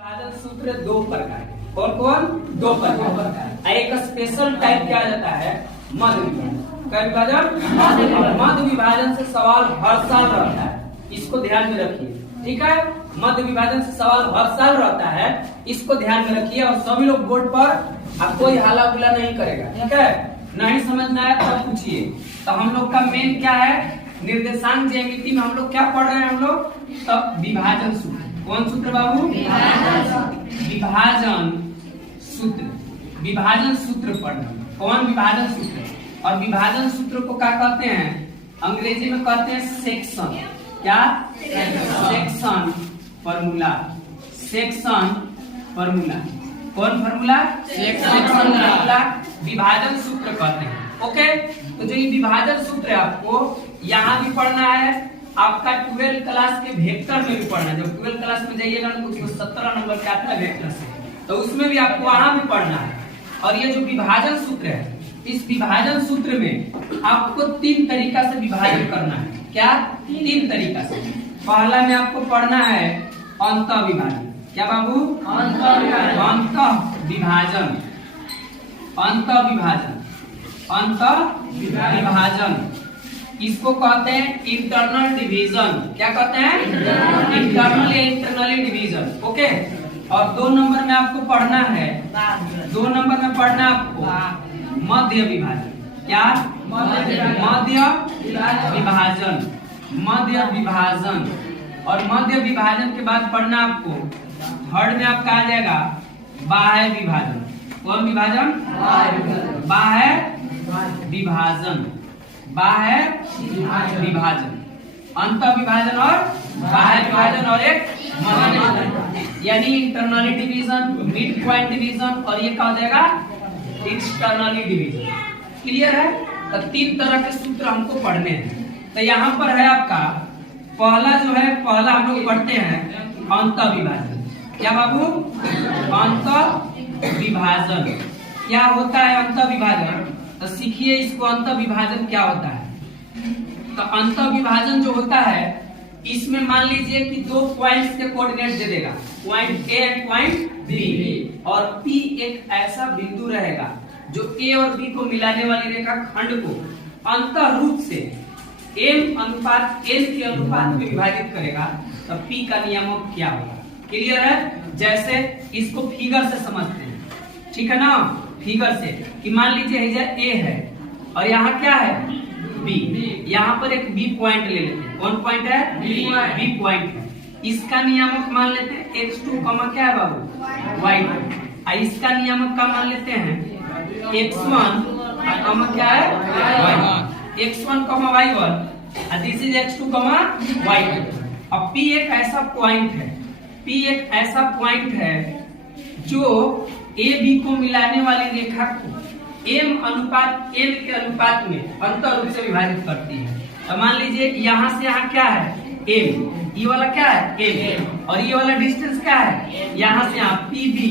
विभाजन सूत्र दो प्रकार है। कौन कौन? दो प्रकार। एक स्पेशल टाइप क्या जाता है? मध्य विभाजन। क्या विभाजन? मध्य विभाजन से सवाल हर साल रहता है, इसको ध्यान में रखिए। ठीक है, मध्य विभाजन से सवाल हर साल रहता है, इसको ध्यान में रखिए। और सभी लोग बोर्ड पर कोई हाला गुला नहीं करेगा। ठीक है, नहीं समझ में आया तब पूछिए। तो हम लोग का मेन क्या है? निर्देशांक ज्यामिति में हम लोग क्या पढ़ रहे हैं? हम लोग तो विभाजन सूत्र। कौन सूत्र बाबू? विभाजन सूत्र। विभाजन सूत्र पढ़ना। कौन? विभाजन सूत्र। और विभाजन सूत्र को क्या कहते हैं? अंग्रेजी में कहते हैं सेक्शन। क्या? Section formula. Section formula. कौन फॉर्मूला? सेक्शन फॉर्मूला विभाजन सूत्र कहते हैं। ओके, तो जो ये विभाजन सूत्र है आपको यहाँ भी पढ़ना है, आपका 12 क्लास के वेक्टर में भी पढ़ना है। जब 12 क्लास में जाइएगा ना तो 17 नंबर का आता है वेक्टर से, तो उसमें भी आपको वहां भी पढ़ना है। और ये जो विभाजन सूत्र है, इस विभाजन सूत्र में आपको 3 तरीका से विभाजन करना है। क्या? 3 तरीका से। पहला में आपको पढ़ना है अंतः विभाजन। क्या बाबू? अंतः विभाजन। अंतः विभाजन। अंतः विभाजन इसको कहते हैं इंटरनल डिवीजन। क्या कहते हैं? इंटरनल या इंटरनली डिवीजन। ओके, और 2 नंबर में आपको पढ़ना है, 2 नंबर में पढ़ना है आपको मध्य विभाजन। क्या? मध्य विभाजन। मध्य विभाजन। और मध्य विभाजन के बाद पढ़ना आपको थर्ड में आपका आ जाएगा बाह्य विभाजन। कौन विभाजन? बाह्य विभाजन। बाह्य विभाजन। अंतः विभाजन और बाह्य विभाजन और एक मध्य विभाजन, यानी internally division, mid point division और ये क्या हो जाएगा? Externally division. क्लियर है? तो 3 तरह के सूत्र हमको पढ़ने हैं। तो यहाँ पर है आपका पहला जो है, पहला हम लोग पढ़ते हैं अंतः विभाजन। क्या बाबू? अंतः विभाजन। क्या होता है अंतः विभाजन? तो सीखिए इसको, अंतः विभाजन क्या होता है। तो अंतः विभाजन जो होता है, इसमें मान लीजिए कि 2 पॉइंट्स के कोऑर्डिनेट दे देगा, point A and point B, और पी एक ऐसा बिंदु रहेगा जो ए और बी को मिलाने वाली रेखा खंड को अंतः रूप से एम अनुपात एन के अनुपात में विभाजित करेगा। तो पी का नियामक क्या होगा? क्लियर है? जैसे इसको फिगर से समझते हैं, ठीक है ना? फिगर से कि मान लीजिए ए है और यहाँ क्या है? बी। यहाँ पर एक बी पॉइंट ले लेते हैं। कौन पॉइंट है? बी पॉइंट है। इसका नियामक मान लेते हैं x2 क्या है बाबू? y2। इसका नियामक का मान लेते हैं x1 क्या है? y1। x1 y1। This is x2 y2। अब p एक ऐसा पॉइंट है, p एक ऐसा पॉइंट है जो ए बी को मिलाने वाली रेखा को एम अनुपात एन के अनुपात में अंतर रूप से विभाजित करती है। तो मान लीजिए यहाँ से यहाँ क्या है? एम। ये वाला क्या है? एम। और ये वाला डिस्टेंस क्या है? यहाँ से यहाँ पी बी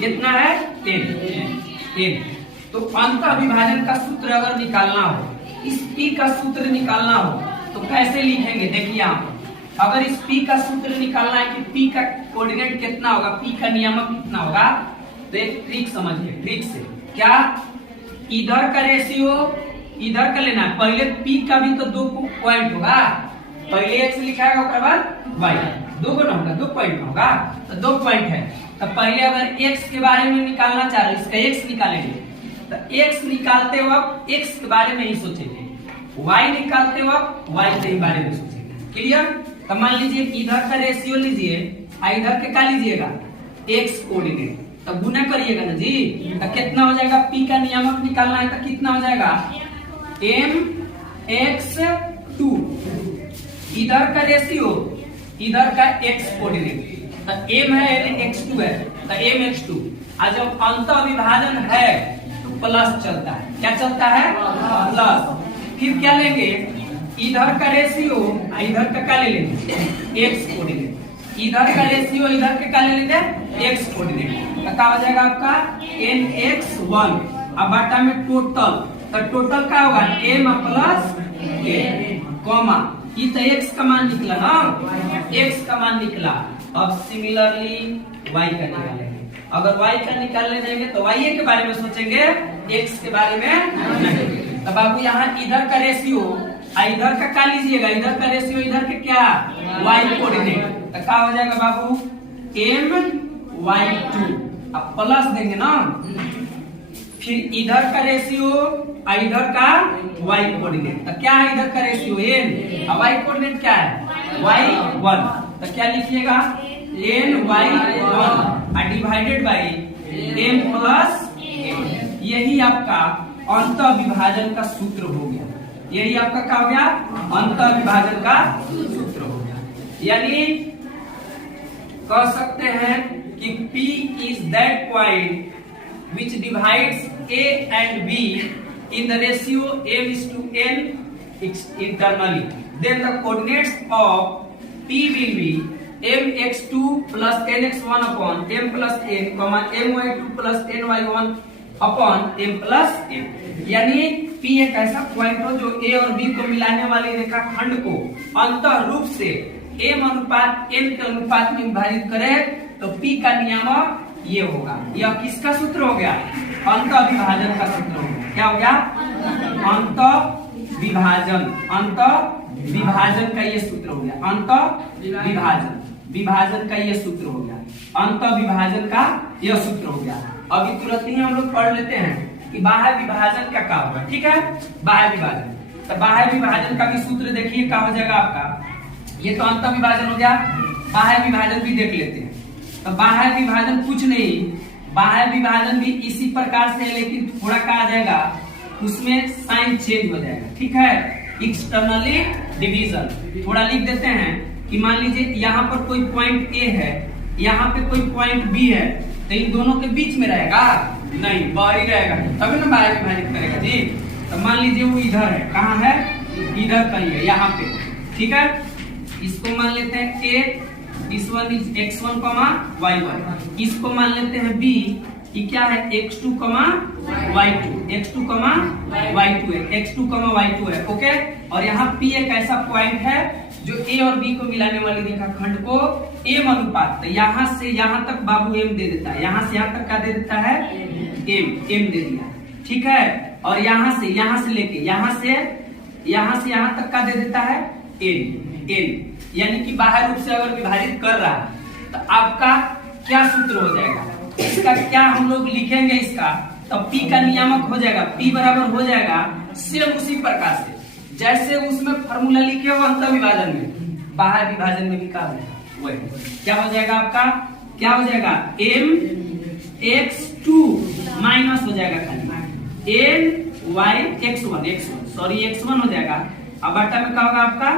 कितना है? एन। तो अंतः विभाजन का सूत्र अगर निकालना हो, इस पी का सूत्र निकालना हो तो कैसे लिखेंगे? देखिए यहाँ पर अगर इस पी का सूत्र निकालना है कि पी का कोऑर्डिनेट कितना होगा, पी का नियामक कितना होगा, तो एक ट्रिक समझिए। ट्रिक से क्या? इधर का रेशियो इधर का लेना है। पहले पी का भी तो 2 पॉइंट होगा, पहले एक्स लिखाएगा उसके बाद वाई, 2 को ना होगा, 2 पॉइंट होगा, तो 2 पॉइंट है। तो पहले अगर एक्स के बारे में निकालना चाह रहे, इसका एक्स निकालेंगे, तो एक्स निकालते वक्त एक्स के बारे में ही सोचेंगे, वाई निकालते वक्त वाई के बारे में सोचेंगे। क्लियर? तो मान लीजिए इधर का रेशियो लीजिए, इधर के क्या लीजिएगा? एक्स कोऑर्डिनेट, तो गुना करिएगा ना जी। तो कितना हो जाएगा? पी का नियामक निकालना है तो कितना हो जाएगा? mx2। इधर का रेशियो इधर का x कोऑर्डिनेट, तो m है x2 है, तो mx2। और जब अंतः विभाजन है तो प्लस चलता है। क्या चलता है? प्लस। फिर क्या लेंगे? इधर का रेशियो इधर का क्या ले लेंगे? x coordinate. इधर का रेशियो इधर के क्या ले लेंगे? x coordinate. तो क्या हो जाएगा आपका? nx1। अब बटा में टोटल, तो टोटल क्या होगा? m प्लस a, कॉमा ये तो x का मान निकला ना, x का मान निकला। अब सिमिलरली y का निकालेंगे। अगर y का निकालने देंगे तो y के बारे में सोचेंगे, x के बारे में नहीं। तो बाबू यहाँ इधर का रेशियो इधर का क्या लीजिएगा, इधर का रेशियो इधर के क्या y कोऑर्डिनेट, तो क्या हो जाएगा बाबू my2। अब प्लस देंगे ना, फिर इधर का रेशियो इधर का y कोऑर्डिनेट, तो क्या है इधर का रेशियो n और y कोऑर्डिनेट क्या है y1, तो क्या लिखिएगा ny1 divided by m plus n। यही आपका अंत विभाजन का सूत्र हो गया। यही आपका क्या हो गया, अंत विभाजन का सूत्र हो गया। यानी कह सकते हैं कि P is that point which divides A and B in the ratio m:n internally. Then the coordinates of P will be mx2 plus nx1 upon m plus n, my2 plus ny1 upon m plus n। यानी P एक ऐसा point हो जो A और B को मिलाने वाली रेखा खंड को अंतः रूप से m अनुपात n के अनुपात में विभाजित करे तो P का नियामक ये होगा। यह किसका सूत्र हो गया, अंत विभाजन का सूत्र हो गया। क्या हो गया, अंत विभाजन, अंत विभाजन का ये सूत्र हो गया। अंत विभाजन, विभाजन का ये सूत्र हो गया। अंत विभाजन का यह सूत्र हो गया। अभी तुरंत ही हम लोग पढ़ लेते हैं कि बाह्य विभाजन का क्या होगा। ठीक है, बाह्य विभाजन, तो बाह्य विभाजन का भी सूत्र देखिए क्या हो जाएगा आपका। ये तो अंत विभाजन हो गया, बाह्य विभाजन भी देख लेते हैं। तो बाह्य विभाजन कुछ नहीं, बाह्य विभाजन भी इसी प्रकार से, लेकिन थोड़ा क्या आ जाएगा, उसमें साइन चेंज हो जाएगा। ठीक है, एक्सटर्नली डिवीजन थोड़ा लिख देते हैं कि मान लीजिए यहाँ पर कोई पॉइंट ए है, यहाँ पे कोई पॉइंट बी है, तो इन दोनों के बीच में रहेगा नहीं, बाहरी रहेगा, तभी ना बाहर विभाजित करेगा जी। तो मान लीजिए वो इधर है, कहाँ है, इधर कहीं है, यहाँ पे। ठीक है, इसको मान लेते हैं ए, इस वन इज x1, y1। इसको मान लेते हैं b, कि क्या है x2, y2, x2, y2 है, x2, y2 है। ओके, और यहाँ p एक ऐसा पॉइंट है जो a और b को मिलाने वाली रेखा खंड को m अनुपात, तो यहाँ से यहाँ तक बाबू m दे देता है, यहाँ से यहाँ तक क्या दे देता है, m दे दिया। ठीक है, और यहाँ से लेके यहाँ से यहाँ तक का दे देता है n। यानी कि बाह्य रूप से अगर विभाजित कर रहा है तो आपका क्या सूत्र हो जाएगा, इसका क्या हम लोग लिखेंगे इसका, तो P का नियामक हो जाएगा, P बराबर हो जाएगा सिर्फ उसी प्रकार से जैसे उसमें फॉर्मूला लिखे हो अंत विभाजन में, बाह्य विभाजन में भी क्या हो जाएगा वही। क्या हो जाएगा आपका, क्या हो जाएगा mx2 माइनस हो जाएगा खाली x1 हो जाएगा। अब बटा में क्या होगा आपका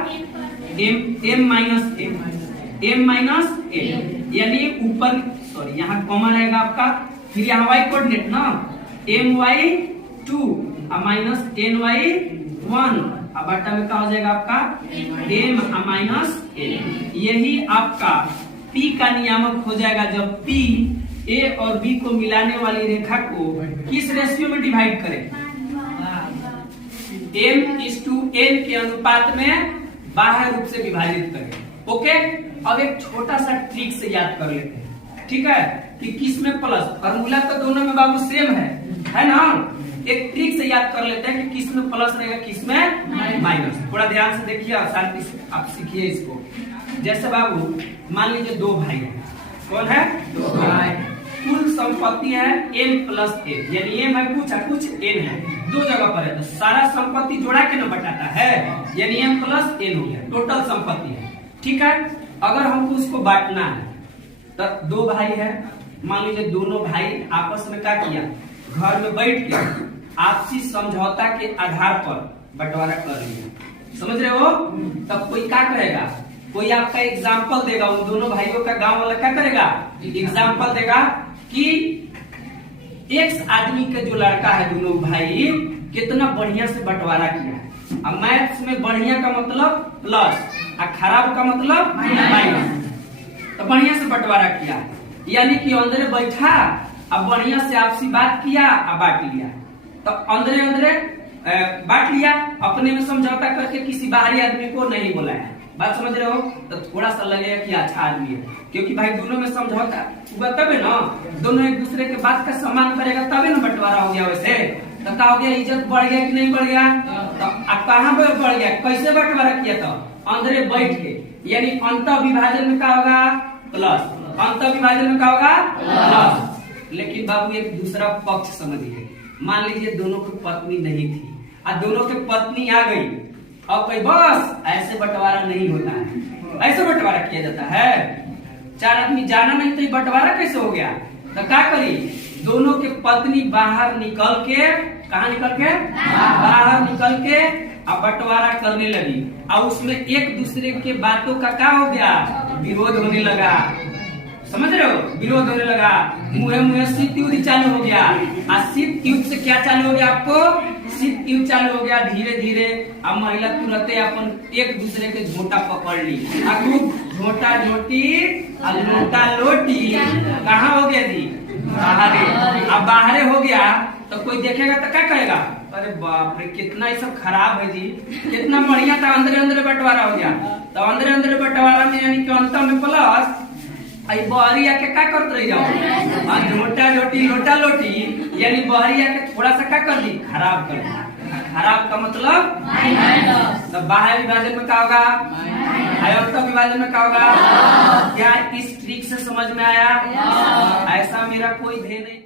m माइनस n, यानी ऊपर सॉरी यहाँ कॉमा रहेगा आपका, फिर यहाँ y कोऑर्डिनेट ना my2 माइनस ny1, अब बटा में क्या हो जाएगा आपका m माइनस n। यही आपका P का नियामक हो जाएगा जब P A और B को मिलाने वाली रेखा को किस रेशियो में डिवाइड करें, m:n के अनुपात में बाह्य रूप से विभाजित करें। ओके, अब एक छोटा सा ट्रिक से याद कर लेते हैं। ठीक है, कि किस में प्लस, फॉर्मूला तो दोनों में बाबू सेम है ना। एक ट्रिक से याद कर लेते हैं कि किस में प्लस रहेगा, किस में माइनस। थोड़ा ध्यान से देखिए, शांति से आप सीखिए इसको। जैसे बाबू मान लीजिए दो भाई हैं, कौन है, दो भाई, कुल संपत्ति है n प्लस n, यानी m है कुछ n है, दो जगह पर है, तो सारा संपत्ति जोड़ा के ना बटाता है, यानी m प्लस n हो गया, टोटल संपत्ति है। ठीक है, अगर हमको उसको बांटना है तो दो भाई है, मान लीजिए दोनों भाई आपस में क्या किया, घर में बैठ के आपसी समझौता के आधार पर बंटवारा कर लिया। समझ रहे हो, तब कोई क्या करेगा, कोई आपका एग्जाम्पल देगा, उन दोनों भाइयों का गांव वाला क्या करेगा, एग्जाम्पल देगा कि एक आदमी के जो लड़का है, दोनों भाई कितना बढ़िया से बंटवारा किया है। अब मैथ्स में बढ़िया का मतलब प्लस और खराब का मतलब माइनस, तो बढ़िया से बंटवारा किया, यानी कि अंदर बैठा अब बढ़िया से आपसी बात किया और बांट लिया। तो अंदर बांट लिया, अपने में समझौता करके किसी बाहरी आदमी को नहीं बुलाया। बात समझ रहे हो? तो थोड़ा सा लगेगा कि अच्छा आदमी है, क्योंकि भाई दोनों में समझौता हुआ तबे ना, दोनों एक दूसरे के बात का सम्मान करेगा तबे ना बंटवारा हो गया। वैसे तो क्या हो गया, इज्जत बढ़ गया कि नहीं बढ़ गया? तो कहाँ पे बढ़ गया? कैसे बंटवारा किया था? अंदर बैठ के, यानी अंत विभाजन में क्या होगा? प्लस। अंत विभाजन में क्या होगा? प्लस। लेकिन बाबू एक दूसरा पक्ष समझिए, मान लीजिए दोनों की पत्नी नहीं थी और दोनों की पत्नी आ गई, और कोई बस ऐसे बंटवारा नहीं होता है, ऐसे बंटवारा किया जाता है। चार आदमी जाना नहीं तो बंटवारा कैसे हो गया? तो क्या करी, दोनों के पत्नी बाहर निकल के, कहा निकल के? बाहर निकल के अब बंटवारा करने लगी, और उसमें एक दूसरे के बातों का क्या हो गया? विरोध होने लगा। समझ रहे हो? विरोध होने लगा, मुहे मुहे शीत युद्ध चालू हो गया। और शीत युद्ध से क्या चालू हो गया? आपको शीत युद्ध चालू हो गया धीरे धीरे। अब महिला तुरंत अपन एक दूसरे के झोटा पकड़ ली, झोटा झोटी और लोटा लोटी कहाँ हो गया जी? बाहरे। अब बाहरे हो गया तो कोई देखेगा तो क्या कहेगा? अरे बाप रे, कितना ये सब खराब है जी, कितना बढ़िया था, अंदर अंदर बंटवारा हो गया। तो अंदर अंदर बंटवारा में यानी कि अंत में प्लस बहरी आके क्या करते रह जाओ? झोटा झोटी लोटा लोटी, यानी बहरी आके थोड़ा सा क्या कर दी? खराब कर दी। खराब का मतलब तो बाह्य विभाजन में क्या होगा? अंत विभाजन में क्या होगा? क्या इस ट्रिक से समझ में आया? ऐसा मेरा कोई ध्येय नहीं था।